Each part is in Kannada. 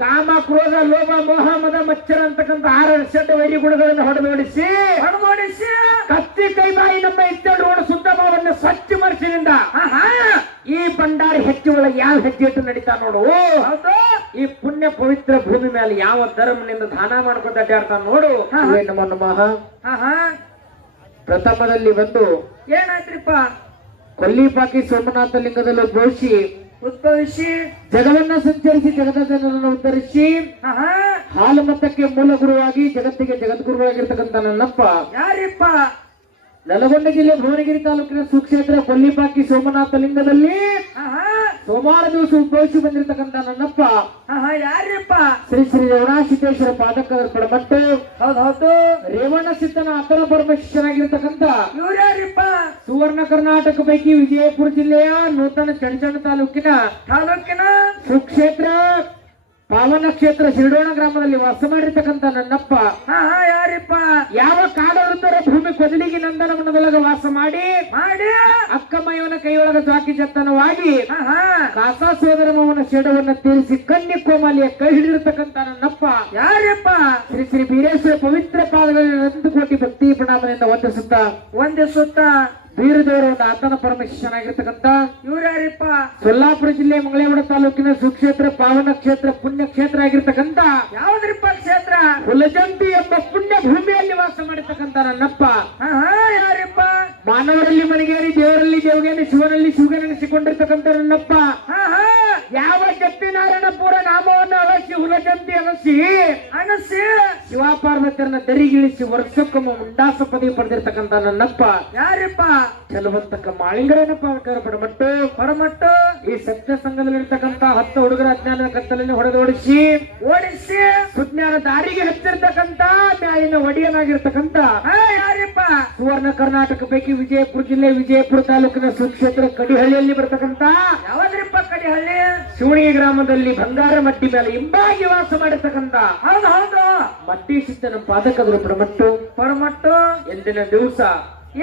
ಕಾಮ ಕ್ರೋಧ ಲೋಭ ಮೋಹ ಮದ ಮಚ್ಚರ ಅಂತಕ್ಕಂಥ 6 ವರ್ಷದ ವೈರಿ ಗುಣಗಳನ್ನು ಹೊಡೆದೋಡಿಸಿ ಕತ್ತಿ ಕೈ ಬಾಯಿ ನಮ್ಮ ಇತ್ತೆರಡು ಶುದ್ಧ ಭಾವವನ್ನು ಸ್ವಚ್ಛ ಮನಸ್ಸಿನಿಂದ ಈ ಭಂಡಾರಿ ಹೆಜ್ಜೆ ಒಳಗೆ ಯಾವ ಹೆಜ್ಜೆ ಇಟ್ಟು ನಡೀತಾ ನೋಡು. ಈ ಪುಣ್ಯ ಪವಿತ್ರ ಭೂಮಿ ಮೇಲೆ ಯಾವ ಧರ್ಮನಿಂದ ದಾನ ಮಾಡ್ಕೊತ ಅಡ್ಡಾಡ್ತಾನ ನೋಡು. ನಮೋ ನಮಃ. ಪ್ರಥಮದಲ್ಲಿ ಬಂದು ಏನಾಯ್ತ್ರಿಪ್ಪ? ಕೊಲ್ಲಿಪಾಕಿ ಸೋಮನಾಥ ಲಿಂಗದಲ್ಲಿ ಉದ್ಭವಿಸಿ ಜಗವನ್ನ ಸಂಚರಿಸಿ ಜಗದ ಜನರನ್ನು ಉದ್ಧರಿಸಿ ಹಾಲು ಮತಕ್ಕೆ ಮೂಲ ಗುರುವಾಗಿ ಜಗತ್ತಿಗೆ ಜಗದ್ಗುರುವಾಗಿರ್ತಕ್ಕಂಥ ನನ್ನಪ್ಪ ಯಾರಿಪ್ಪ? ನಲಗೊಂಡ ಜಿಲ್ಲೆ ಭುವನಗಿರಿ ತಾಲೂಕಿನ ಸುಕ್ಷೇತ್ರ ಕೊಲ್ಲಿಪಾಕಿ ಸೋಮನಾಥ ಲಿಂಗದಲ್ಲಿ ಸೋಮವಾರ ದಿವಸ ಉದ್ಭವಿಸಿ ಬಂದಿರತಕ್ಕಂಥ ನನ್ನಪ್ಪ ಯಾರಿಪ್ಪ? ಶ್ರೀ ಶ್ರೀ ರೇವಣಸಿದ್ದೇಶ್ವರ ಪಾದಕರ ಪಡಮಟ್ಟು ಹೌದು ರೇವಣ ಸಿದ್ದನ ಅತನ ಪರಮೇಶ್ವರನಾಗಿರ್ತಕ್ಕಂಥ ಇವ್ರು ಯಾರಿಪ್ಪ? ಸುವರ್ಣ ಕರ್ನಾಟಕ ಪೈಕಿ ವಿಜಯಪುರ ಜಿಲ್ಲೆಯ ನೂತನ ಚಣಚಣ ತಾಲೂಕಿನ ಸುಕ್ಷೇತ್ರ ಪಾವನ ಕ್ಷೇತ್ರ ಶಿರಡೋಣ ಗ್ರಾಮದಲ್ಲಿ ವಾಸ ಮಾಡಿರ್ತಕ್ಕಂಥ ನನ್ನಪ್ಪ ಯಾರಿಪ್ಪ? ಯಾವ ಕಾಡವೃದ್ಧರ ಭೂಮಿ ಕೊದಲಿಗೆ ನಂದನವನದೊಳಗ ವಾಸ ಮಾಡಿ ಅಕ್ಕಮಯವನ ಕೈಯೊಳಗ ಜ್ವಾಕಿ ಜತ್ತನವಾಗಿ ಕಾಸಾ ಸೋದರಮವನ ಶೇಡವನ್ನ ತೀರಿಸಿ ಕನ್ನಿ ಕೋಮಾಲಿಯ ಕೈ ಹಿಡಿದಿರ್ತಕ್ಕಂಥ ನನ್ನಪ್ಪ ಯಾರಿಪ್ಪ? ಶ್ರೀ ಶ್ರೀ ಬೀರೇಶ್ವರ ಪವಿತ್ರ ಪಾದಗಳಲ್ಲಿ 1 ಕೋಟಿ ಭಕ್ತಿ ಪ್ರಣಾಮದಿಂದ ವಂದಿಸುತ್ತಾ ಬೀರದೇವರ ಒಂದು ಆತನ ಪರಮೇಶ್ವರನಾಗಿರ್ತಕ್ಕಂಥ ಇವ್ರು ಯಾರಿಪ್ಪ? ಸೊಲ್ಲಾಪುರ ಜಿಲ್ಲೆ ಮಂಗಳೇಗೌಡ ತಾಲೂಕಿನ ಸುಕ್ಷೇತ್ರ ಪಾವನ ಕ್ಷೇತ್ರ ಪುಣ್ಯ ಕ್ಷೇತ್ರ ಆಗಿರ್ತಕ್ಕಂಥ ಯಾವ್ದ್ರಿಪ್ಪ ಕ್ಷೇತ್ರ? ಹುಲಜಂತಿ ಎಂಬ ಪುಣ್ಯ ಭೂಮಿಯಲ್ಲಿ ವಾಸ ಮಾಡಿರ್ತಕ್ಕಂಥ ನನ್ನಪ್ಪ ಯಾರಿಪ್ಪ? ಮಾನವರಲ್ಲಿ ಮನೆಗೇರಿ ದೇವರಲ್ಲಿ ದೇವಗೇರಿ ಶಿವನಲ್ಲಿ ಶಿವಗನೆನಿಸಿಕೊಂಡಿರ್ತಕ್ಕಂಥ ನನ್ನಪ್ಪ ಯಾವ ಜಪ್ಪಿನಾರಾಯಣಪುರ ನಾಮವನ್ನು ಅಳಸಿ ಹುಲಜಂತಿ ಅನಸಿ ಶಿವ ಪಾರ್ವತಿಯರನ್ನ ದರಿಗಿಳಿಸಿ ವರ್ಷಕ್ಕೊಮ್ಮ ಮುಂಡಾಸ ಪದವಿ ಪಡೆದಿರ್ತಕ್ಕಂಥ ನನ್ನಪ್ಪ ಯಾರಿಪ್ಪ? ಚಲುವಂತಕ್ಕ ಮಾಳಿಂಗರೇನಪ್ಪ ಹೊರಮಟ್ಟು ಈ ಸತ್ಯ ಸಂಘದಲ್ಲಿರ್ತಕ್ಕಂಥ 10 ಹುಡುಗರ ಅಜ್ಞಾನ ಕತ್ತಲಲ್ಲಿ ಹೊಡೆದೋಡಿಸಿ ಸುಜ್ಞಾನ ದಾರಿಗೆ ಹಚ್ಚಿರ್ತಕ್ಕಂಥ ಮ್ಯಾಲಿನ ಒಡೆಯನಾಗಿರ್ತಕ್ಕಂಥ ಯಾರಿಪ್ಪ? ಸುವರ್ಣ ಕರ್ನಾಟಕ ಪೈಕಿ ವಿಜಯಪುರ ಜಿಲ್ಲೆ ವಿಜಯಪುರ ತಾಲೂಕಿನ ಸುಕ್ಷೇತ್ರ ಕಡಿಹಳ್ಳಿಯಲ್ಲಿ ಬರ್ತಕ್ಕಂಥ ಯಾವ್ದ್ರಿಪ್ಪ? ಕಡಿಹಳ್ಳಿ ಶಿವಣಿಗೆ ಗ್ರಾಮದಲ್ಲಿ ಬಂಗಾರ ಮಟ್ಟಿ ಮೇಲೆ ಹಿಂಬಾಗಿ ವಾಸ ಮಾಡಿರ್ತಕ್ಕಂಥ ಹೌದು ಮಟ್ಟಿ ಸಿದ್ದನ ಪಾದಕದರು ಪರಮಟ್ಟು ಎಂದಿನ ದಿವಸ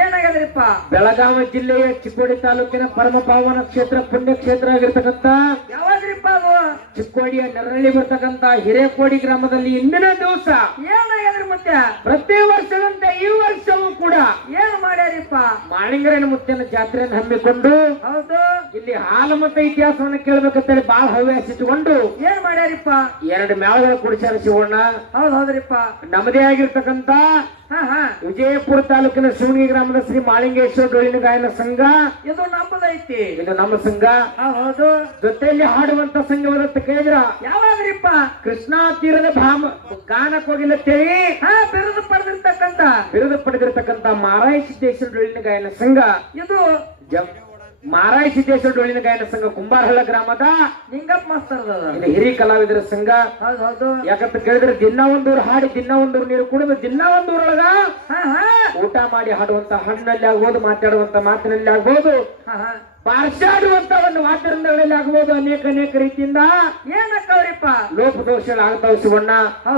ಏನಾಗದ್ರಿಪ್ಪ? ಬೆಳಗಾವಿ ಜಿಲ್ಲೆಯ ಚಿಕ್ಕೋಡಿ ತಾಲೂಕಿನ ಪರಮ ಪಾವನ ಕ್ಷೇತ್ರ ಪುಣ್ಯ ಕ್ಷೇತ್ರ ಆಗಿರ್ತಕ್ಕಂಥ ಯಾವಾಗ್ರಿಪ್ಪ? ಚಿಕ್ಕೋಡಿಯ ನೆರಳಿ ಬರ್ತಕ್ಕಂಥ ಹಿರೇಕೋಡಿ ಗ್ರಾಮದಲ್ಲಿ ಇಂದಿನ ದಿವಸ ಏನಾಗದ್ರಿ? ಮತ್ತೆ ಪ್ರತಿ ವರ್ಷದಂತೆ ಈ ವರ್ಷವೂ ಕೂಡ ಏನ್ ಮಾಡ್ಯಾರಿಪ್ಪ? ಮಾಳಿಂಗರೇನ ಮುತ್ತಿನ ಜಾತ್ರೆಯನ್ನು ಹಮ್ಮಿಕೊಂಡು ಹೌದು ಇಲ್ಲಿ ಹಾಲು ಮತ್ತೆ ಇತಿಹಾಸವನ್ನು ಕೇಳಬೇಕಂತೇಳಿ ಬಹಳ ಹವ್ಯಾಸ ಇಟ್ಟುಕೊಂಡು ಏನ್ ಮಾಡ್ಯಾರಿಪ್ಪ? 2 ಮೇಳಗಳ ಕುಡಿಸ್ಯಾರ ಶಿವಣ್ಣ. ಹೌದ್ರಿಪ್ಪ. ನಮ್ಮದೇ ಆಗಿರ್ತಕ್ಕಂಥ ವಿಜಯಪುರ ತಾಲೂಕಿನ ಶಿವಣಗಿ ಗ್ರಾಮದ ಶ್ರೀ ಮಾಳಿಂಗೇಶ್ವರ ಡೊಳ್ಳಿನ ಗಾಯನ ಸಂಘ ಇದು ನಮ್ಮದೈತಿ. ಇದು ನಮ್ಮ ಸಂಘ. ಹೌದು. ಜೊತೆಯಲ್ಲಿ ಹಾಡುವಂತ ಸಂಘವನ್ನ ಕೇಳಿದ್ರ ಯಾವಾಗ್ರಿಪ್ಪ? ಕೃಷ್ಣಾ ತೀರದ ಗಾನಕ್ಕೆ ಹೋಗಿಲ್ಲತ್ತೇಳಿ ಬಿರುದು ಪಡೆದಿರ್ತಕ್ಕಂಥ ಮಾರಾಯ ಸಿದ್ದೇಶ್ವರ ಡೊಳ್ಳಿನ ಗಾಯನ ಸಂಘ. ಇದು ಮಾರಾಯ ಸಿದ್ದೇಶ್ವರ ಡೊಳ್ಳಿನ ಗಾಯನ ಸಂಘ ಕುಂಬಾರಹಳ್ಳ ಗ್ರಾಮದ ನಿಂಗಪ್ಪ ಮಾಸ್ತರ್ ಹಿರಿಯ ಕಲಾವಿದರ ಸಂಘ. ಹೌದು. ಯಾಕಂತ ಕೇಳಿದ್ರೆ ದಿನ ಒಂದೂರು ಹಾಡಿ ದಿನ ಒಂದೂರು ನೀರು ಕುಡಿದು ದಿನ ಒಂದೂರೊಳಗ ಊಟ ಮಾಡಿ ಹಾಡುವಂತ ಹಣ್ಣಲ್ಲಿ ಆಗ್ಬೋದು, ಮಾತಾಡುವಂತ ಮಾತಿನಲ್ಲಿ ಆಗ್ಬೋದು, ಬಾರ್ಸಾಡುವಂತ ಒಂದು ವಾತಾವರಣಗಳಲ್ಲಿ ಆಗ್ಬೋದು, ಅನೇಕ ರೀತಿಯಿಂದ ಏನಕ್ಕವ್ರಿಪ್ಪ ಲೋಪದೋಷಗಳು ಆಗ್ತಾವ ಶಿವಣ್ಣ.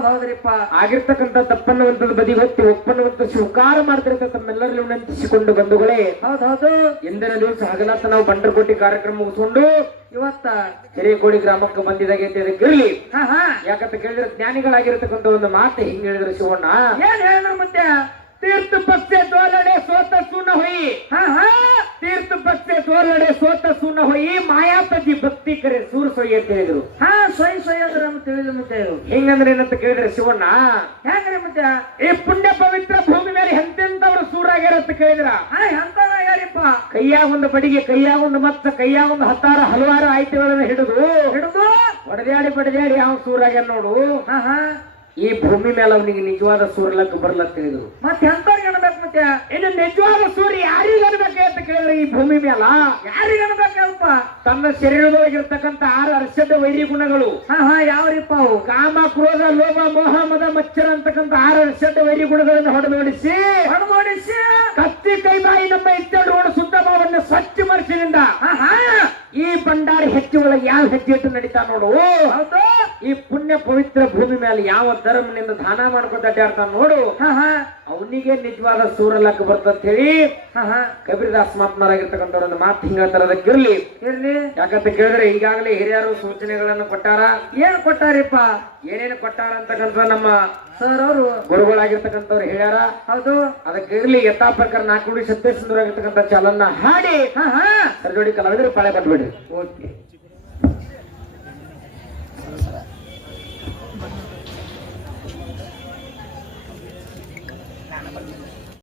ಹೌದ್ರಿಪ್ಪ. ಆಗಿರ್ತಕ್ಕಂಥ ತಪ್ಪನ್ನುವಂಥದ್ದು ಬದಿ ಹೊತ್ತಿ ಒಪ್ಪನ್ನುವಂತ ಸ್ವೀಕಾರ ಮಾಡ್ತಿರ್ತ ತಮ್ಮೆಲ್ಲರಲ್ಲಿ ವಿನಂತಿಸಿಕೊಂಡು ಬಂಧುಗಳೇ, ಹೌದು, ಇಂದಿನ ದಿವಸ ಹಗಲತ್ತ ನಾವು ಬಂಡರಕೋಟಿ ಕಾರ್ಯಕ್ರಮ ಮುಗಿಸ್ಕೊಂಡು ಇವತ್ತ ಹಿರೇಕೋಡಿ ಗ್ರಾಮಕ್ಕೆ ಬಂದಿದ್ದಾಗೆ ಅಂತ ಇರಲಿ. ಯಾಕಂತ ಕೇಳಿದ್ರೆ ಜ್ಞಾನಿಗಳಾಗಿರ್ತಕ್ಕಂಥ ಒಂದು ಮಾತು ಹಿಂಗ್ ಹೇಳಿದ್ರು ಶಿವಣ್ಣ. ಏನ್ ಹೇಳಿದ್ರು? ಮತ್ತೆ ತೀರ್ಥ ಪಕ್ಷೆ ತೋಲಡೆ ಸೋತ ಸುನ ಹೊಯಿ, ತೀರ್ಥ ಪಕ್ಷೆ ತೋಲಡೆ ಸೋತ ಸುನ ಹೊಯಿ, ಮಾಯಾಪತಿ ಭಕ್ತಿ ಕರೆ ಸೂರ್ ಸೊಯ್ ಅಂತ ಹೇಳಿದ್ರು. ಸೊಯ್ ಅಂದ್ರೆ ತಿಳಿದ್ರು. ಮತ್ತೆ ಹಿಂಗಂದ್ರೆ ಏನಂತ ಕೇಳಿದ್ರೆ ಶಿವಣ್ಣ, ಹೆಂಗ್ರಿ? ಮತ್ತೆ ಈ ಪುಣ್ಯ ಪವಿತ್ರ ಭೂಮಿ ಮೇಲೆ ಎಂತೆಂತವ್ರು ಸೂರಾಗ್ಯಾರ ಅಂತ ಕೇಳಿದ್ರ ಎಂತಾರಿಪ್ಪ? ಕೈಯಾಗ ಒಂದು ಬಡಿಗೆ, ಕೈಯಾಗ ಒಂದು ಮತ್ತ, ಕೈಯಾಗ ಒಂದು ಹಲವಾರು ಆಯ್ಕೆಗಳನ್ನ ಹಿಡಿದು ಬಡದ್ಯಾಡಿ ಅವ್ ಸೂರಾಗ್ಯಾರ ನೋಡು. ಈ ಭೂಮಿ ಮೇಲೆ ಅವನಿಗೆ ನಿಜವಾದ ಸೂರ್ಯಲಕ್ಕೆ ಬರ್ಲತ್ತ ಹೇಳಿದ್ರು. ಮತ್ತೆ ಎಂತವ್ರಿಗೆ ಅನ್ಬೇಕು? ಮತ್ತೆ ಇನ್ನು ನಿಜವಾದ ಸೂರ್ಯ ಯಾರಿಗೆ ಅನ್ಬೇಕು ಅಂತ ಕೇಳಿದ್ರೆ ಈ ಭೂಮಿ ಮೇಲ ಯಾರಿಗೆ ಅನ್ಬೇಕಲ್ಪ? ತನ್ನ ಶರೀರದೊಳಗಿರ್ತಕ್ಕಂಥ 6 ವರ್ಷದ ವೈರಿ ಗುಣಗಳು ಯಾವ್ರಿಪ್ಪ ಅವು? ಕಾಮ ಕ್ರೋಧ ಲೋಭ ಮೋಹ ಮದ ಮಚ್ಚರ ಅಂತಕ್ಕಂಥ 6 ವರ್ಷದ ವೈರಿ ಗುಣಗಳನ್ನು ಹೊಡೆದೋಡಿಸಿ ಕತ್ತಿ ಕೈ ಬಾಯಿ ನಮ್ಮ ಇತ್ತೆರಡು ಶುದ್ಧ ಭಾವವನ್ನು ಸ್ವಚ್ಛ ಮನಸ್ಸಿನಿಂದ ಈ ಭಂಡಾರಿ ಹೆಜ್ಜೆ ಒಳಗೆ ಯಾವ ಹೆಜ್ಜೆ ಇಟ್ಟು ನಡೀತಾ ನೋಡು. ಹೌದು. ಈ ಪುಣ್ಯ ಪವಿತ್ರ ಭೂಮಿ ಮೇಲೆ ಯಾವ ಧರ್ಮನಿಂದ ದಾನ ಮಾಡ್ಕೊತ ಅಡ್ಡಾಡ್ತಾನ ನೋಡು. ಅವನಿಗೆ ನಿಜವಾದ ಸೂರಲಕ್ಕ ಬರ್ತಂತ ಹೇಳಿ ಕಬೀರದಾಸ್ ಮಾತನಾರಾಗಿರ್ತಕ್ಕಂಥವ್ರ ಒಂದು ಮಾತು ಹಿಂಗತ್ತಾರ. ಅದಕ್ಕಿರ್ಲಿ ಇರ್ಲಿ. ಯಾಕಂತ ಕೇಳಿದ್ರೆ ಈಗಾಗಲೇ ಹಿರಿಯರು ಸೂಚನೆಗಳನ್ನು ಕೊಟ್ಟಾರ. ಏನ್ ಕೊಟ್ಟಾರಿಪ್ಪ? ಏನೇನು ಕೊಟ್ಟಾರ ಅಂತಕ್ಕಂಥ ನಮ್ಮ ಸರ್ ಅವರು ಗುರುಗಳಾಗಿರ್ತಕ್ಕಂಥವ್ರು ಹೇಳ್ಯಾರ. ಹೌದು. ಅದಕ್ಕೆ ಇರ್ಲಿ ಯಥಾ ಪ್ರಕಾರ ನಾಲ್ಕು ಸತ್ಯ ಸುಂದರವಾಗಿರ್ತಕ್ಕಂಥ ಚಾಲನ್ನ ಹಾಡಿ ಸರ್ಜೋಡಿ ಕಲಾವಿದರು ಪಾಳೆ ಬಂದ್ಬಿಡ್ರಿ. ಓಕೆ.